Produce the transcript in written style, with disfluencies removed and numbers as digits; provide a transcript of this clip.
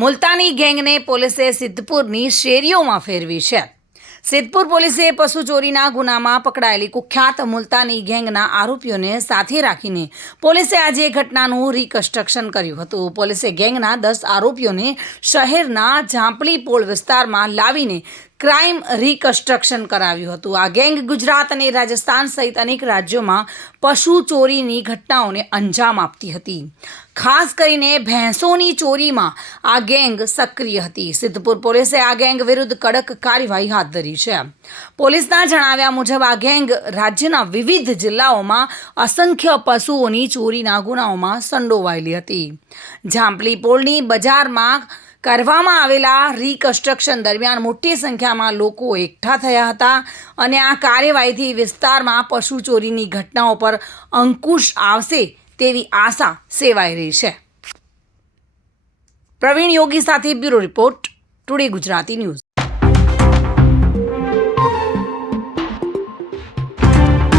મુલતાની ગેંગને પોલીસે સિદ્ધપુરની શેરીઓમાં ફેરવી છે। સિદ્ધપુર પોલીસે પશુ ચોરીના ગુનામાં પકડાયેલી કુખ્યાત મુલતાની ગેંગના આરોપીઓને સાથે રાખીને પોલીસે આજે ઘટનાનું રિકન્સ્ટ્રક્શન કર્યું હતું। પોલીસે ગેંગના 10 આરોપીઓને શહેરના ઝાંપલી પોળ વિસ્તારમાં લાવીને ક્રાઇમ રિકન્સ્ટ્રક્શન કરાવ્યું હતું। આ ગેંગ ગુજરાત અને રાજસ્થાન સહિત અનેક રાજ્યોમાં પશુ ચોરીની ઘટનાઓને અંજામ આપતી હતી। ખાસ કરીને ભેંસોની ચોરીમાં આ ગેંગ સક્રિય હતી। સિદ્ધપુર પોલીસે આ ગેંગ વિરુદ્ધ કડક કાર્યવાહી હાથ ધરી છે। પોલીસના જણાવ્યા મુજબ આ ગેંગ રાજ્યના વિવિધ જિલ્લાઓમાં અસંખ્ય પશુઓની ચોરીના ગુનાઓમાં સંડોવાયેલી હતી। ઝાંપલી પોળની બજારમાં કરવામાં આવેલા રિકન્સ્ટ્રક્શન દરમિયાન મોટી સંખ્યામાં લોકો એકઠા થયા હતા અને આ કાર્યવાહીથી વિસ્તારમાં પશુ ચોરીની ઘટનાઓ પર અંકુશ આવશે તેવી આશા સેવાઈ રહી છે। પ્રવીણ યોગી સાથે bureau report, today Gujarati news.